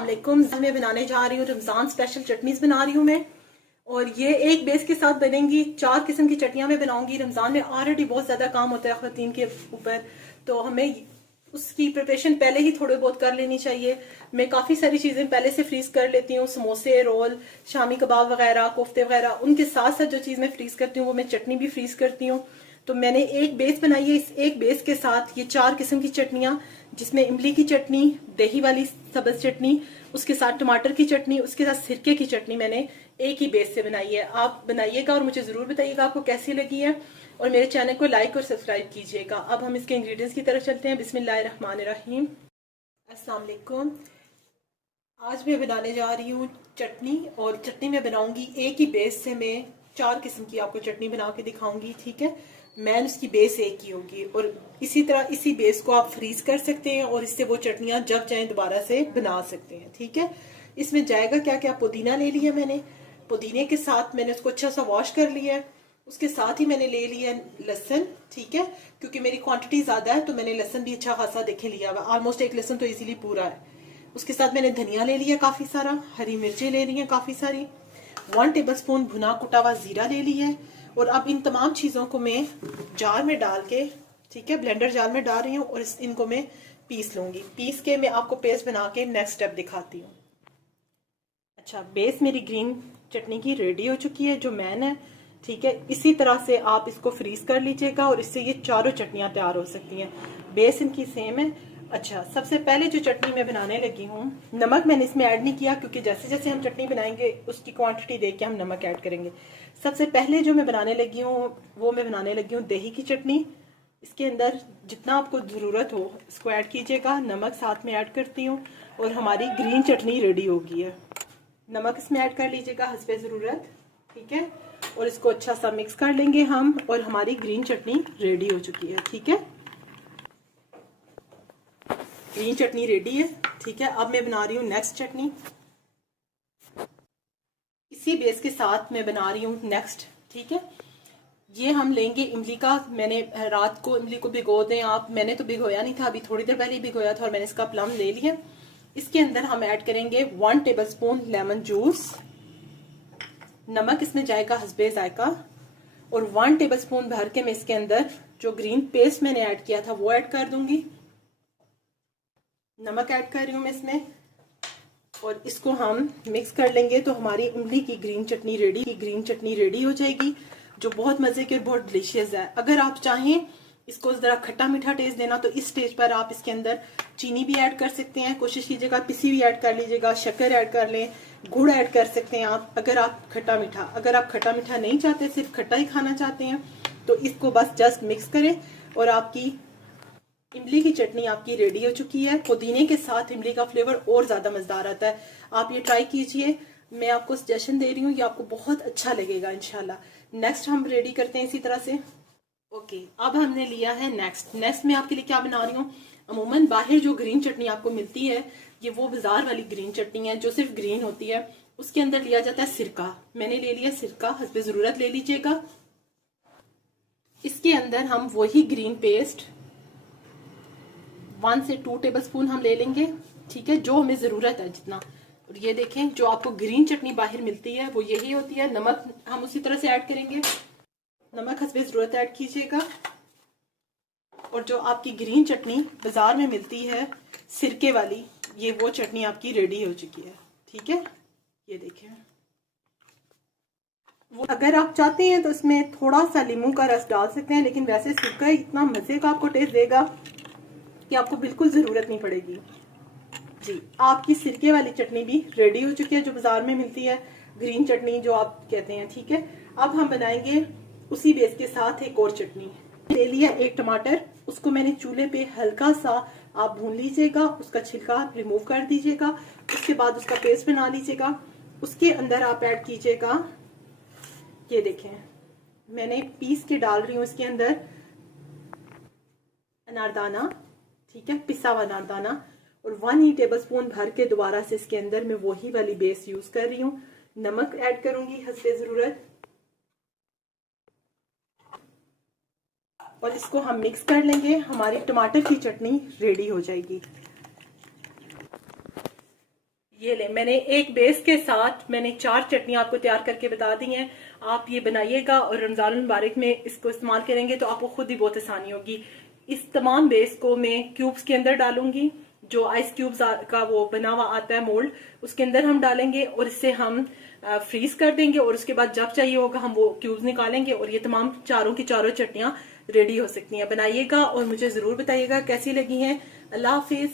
अस्सलाम वालेकुम। मैं बनाने जा रही हूँ रमज़ान स्पेशल चटनीज बना रही हूँ मैं, और ये एक बेस के साथ बनेंगी। 4 किस्म की चटनियाँ मैं बनाऊंगी। रमज़ान में ऑलरेडी बहुत ज़्यादा काम होता है ख़वातीन के ऊपर, तो हमें उसकी प्रिपरेशन पहले ही थोड़े बहुत कर लेनी चाहिए। मैं काफ़ी सारी चीज़ें पहले से फ्रीज़ कर लेती हूँ, समोसे, रोल, शामी कबाब वगैरह, कोफ्ते वगैरह। उनके साथ साथ जो चीज़ मैं फ्रीज़ करती हूँ वो मैं चटनी भी फ्रीज़ करती हूँ। तो मैंने एक बेस बनाई है। इस एक बेस के साथ ये 4 किस्म की चटनियाँ, जिसमें इमली की चटनी, दही वाली सब्ज़ चटनी, उसके साथ टमाटर की चटनी, उसके साथ सिरके की चटनी मैंने एक ही बेस से बनाई है। आप बनाइएगा और मुझे ज़रूर बताइएगा आपको कैसी लगी है, और मेरे चैनल को लाइक और सब्सक्राइब कीजिएगा। अब हम इसके इंग्रेडिएंट्स की तरफ चलते हैं। बिस्मिल्लाहिर्रहमानिर्रहीम। अस्सलाम वालेकुम। आज मैं बनाने जा रही हूँ चटनी, और चटनी मैं बनाऊंगी एक ही बेस से। मैं 4 किस्म की आपको चटनी बना के दिखाऊंगी, ठीक है। मैन उसकी बेस एक ही होगी, और इसी तरह इसी बेस को आप फ्रीज कर सकते हैं, और इससे वो चटनियाँ जब चाहें दोबारा से बना सकते हैं, ठीक है। इसमें जाएगा क्या क्या? पुदीना ले लिया मैंने, पुदीने के साथ मैंने उसको अच्छा सा वॉश कर लिया है। उसके साथ ही मैंने ले लिया लहसुन, ठीक है, क्योंकि मेरी क्वांटिटी ज्यादा है तो मैंने लहसुन भी अच्छा खासा देखे लिया हुआ, ऑलमोस्ट एक लहसुन तो इजीली पूरा है। उसके साथ मैंने धनिया ले लिया काफी सारा, हरी मिर्चें ले ली हैं काफी सारी, 1 टेबलस्पून भुना कुटा हुआ जीरा ले लिया है। और अब इन तमाम चीजों को मैं जार में डाल के, ठीक है, ब्लेंडर जार में डाल रही हूँ, और इनको मैं पीस लूंगी। पीस के मैं आपको पेस्ट बना के नेक्स्ट स्टेप दिखाती हूँ। अच्छा, बेस मेरी ग्रीन चटनी की रेडी हो चुकी है, जो मैन है, ठीक है। इसी तरह से आप इसको फ्रीज कर लीजिएगा, और इससे ये चारों चटनियां तैयार हो सकती हैं। बेस इनकी सेम है। अच्छा, सबसे पहले जो चटनी मैं बनाने लगी हूँ, नमक मैंने इसमें ऐड नहीं किया, क्योंकि जैसे जैसे हम चटनी बनाएंगे उसकी क्वांटिटी देख के हम नमक ऐड करेंगे। सबसे पहले जो मैं बनाने लगी हूँ वो मैं बनाने लगी हूँ दही की चटनी। इसके अंदर जितना आपको ज़रूरत हो इसको ऐड कीजिएगा। नमक साथ में ऐड करती हूँ, और हमारी ग्रीन चटनी रेडी हो गई है। नमक इसमें ऐड कर लीजिएगा हस्बे ज़रूरत, ठीक है। और इसको अच्छा सा मिक्स कर लेंगे हम, और हमारी ग्रीन चटनी रेडी हो चुकी है, ठीक है। ग्रीन चटनी रेडी है, ठीक है। अब मैं बना रही हूँ नेक्स्ट चटनी। इसी बेस के साथ मैं बना रही हूँ नेक्स्ट, ठीक है। ये हम लेंगे इमली का। मैंने रात को इमली को भिगो दें आप, मैंने तो भिगोया नहीं था, अभी थोड़ी देर पहले ही भिगोया था, और मैंने इसका प्लम ले लिया। इसके अंदर हम ऐड करेंगे 1 टेबलस्पून लेमन जूस। नमक इसमें जाएगा हस्बे जायका, और 1 टेबलस्पून भर के मैं इसके अंदर जो ग्रीन पेस्ट मैंने ऐड किया था वो ऐड कर दूंगी। नमक ऐड कर रही हूँ मैं इसमें, और इसको हम मिक्स कर लेंगे, तो हमारी इमली की ग्रीन चटनी रेडी हो जाएगी, जो बहुत मजे की और बहुत डिलीशियस है। अगर आप चाहें इसको जरा खट्टा मीठा टेस्ट देना, तो इस स्टेज पर आप इसके अंदर चीनी भी ऐड कर सकते हैं। कोशिश कीजिएगा पिसी हुई ऐड कर लीजिएगा, शक्कर ऐड कर लें, गुड़ ऐड कर सकते हैं आप, अगर आप खट्टा मीठा नहीं चाहते, सिर्फ खट्टा ही खाना चाहते हैं, तो इसको बस जस्ट मिक्स करें, और आपकी इमली की चटनी आपकी रेडी हो चुकी है। पुदीने के साथ इमली का फ्लेवर और ज्यादा मजेदार आता है। आप ये ट्राई कीजिए, मैं आपको सजेशन दे रही हूँ, ये आपको बहुत अच्छा लगेगा इंशाल्लाह। नेक्स्ट हम रेडी करते हैं इसी तरह से। ओके, अब हमने लिया है नेक्स्ट मैं आपके लिए क्या बना रही हूँ। अमूमन बाहर जो ग्रीन चटनी आपको मिलती है, ये वो बाजार वाली ग्रीन चटनी है जो सिर्फ ग्रीन होती है। उसके अंदर लिया जाता है सिरका। मैंने ले लिया सिरका, हस्बे जरूरत ले लीजिएगा। इसके अंदर हम वही ग्रीन पेस्ट 1 से 2 टेबलस्पून हम ले लेंगे, ठीक है, जो हमें जरूरत है जितना। और ये देखें, जो आपको ग्रीन चटनी बाहर मिलती है वो यही होती है। नमक हम उसी तरह से ऐड करेंगे, नमक हस्बे जरूरत ऐड कीजिएगा। और जो आपकी ग्रीन चटनी बाजार में मिलती है सिरके वाली, ये वो चटनी आपकी रेडी हो चुकी है, ठीक है। ये देखें, वो अगर आप चाहते हैं तो इसमें थोड़ा सा नींबू का रस डाल सकते हैं, लेकिन वैसे सिरका इतना मजे का आपको टेस्ट देगा कि आपको बिल्कुल जरूरत नहीं पड़ेगी। जी, आपकी सिरके वाली चटनी भी रेडी हो चुकी है, जो बाजार में मिलती है, ग्रीन चटनी जो आप कहते हैं, ठीक है। अब हम बनाएंगे उसी बेस के साथ एक और चटनी। ले लिया 1 टमाटर, उसको मैंने चूल्हे पे हल्का सा आप भून लीजिएगा, उसका छिलका रिमूव कर दीजिएगा। उसके बाद उसका पेस्ट बना लीजिएगा। उसके अंदर आप ऐड कीजिएगा, ये देखें, मैंने पीस के डाल रही हूँ इसके अंदर अनारदाना, ठीक है, पिसा हुआ अनारदाना, और 1 ही टेबलस्पून भर के दोबारा से इसके अंदर मैं वही वाली बेस यूज कर रही हूँ। नमक ऐड करूंगी हस्बे जरूरत, और इसको हम मिक्स कर लेंगे। हमारी टमाटर की चटनी रेडी हो जाएगी। ये ले, मैंने एक बेस के साथ मैंने 4 चटनियां आपको तैयार करके बता दी हैं। आप ये बनाइएगा और रमजान मुबारक में इसको इस्तेमाल करेंगे तो आपको खुद ही बहुत आसानी होगी। इस तमाम बेस को मैं क्यूब्स के अंदर डालूंगी, जो आइस क्यूब्स का वो बना हुआ आता है मोल्ड, उसके अंदर हम डालेंगे और इससे हम फ्रीज कर देंगे और उसके बाद जब चाहिए होगा हम वो क्यूब्स निकालेंगे और ये तमाम चारों की चारों चटनियां रेडी हो सकती हैं। बनाइएगा और मुझे जरूर बताइएगा कैसी लगी हैं। अल्लाह हाफिज।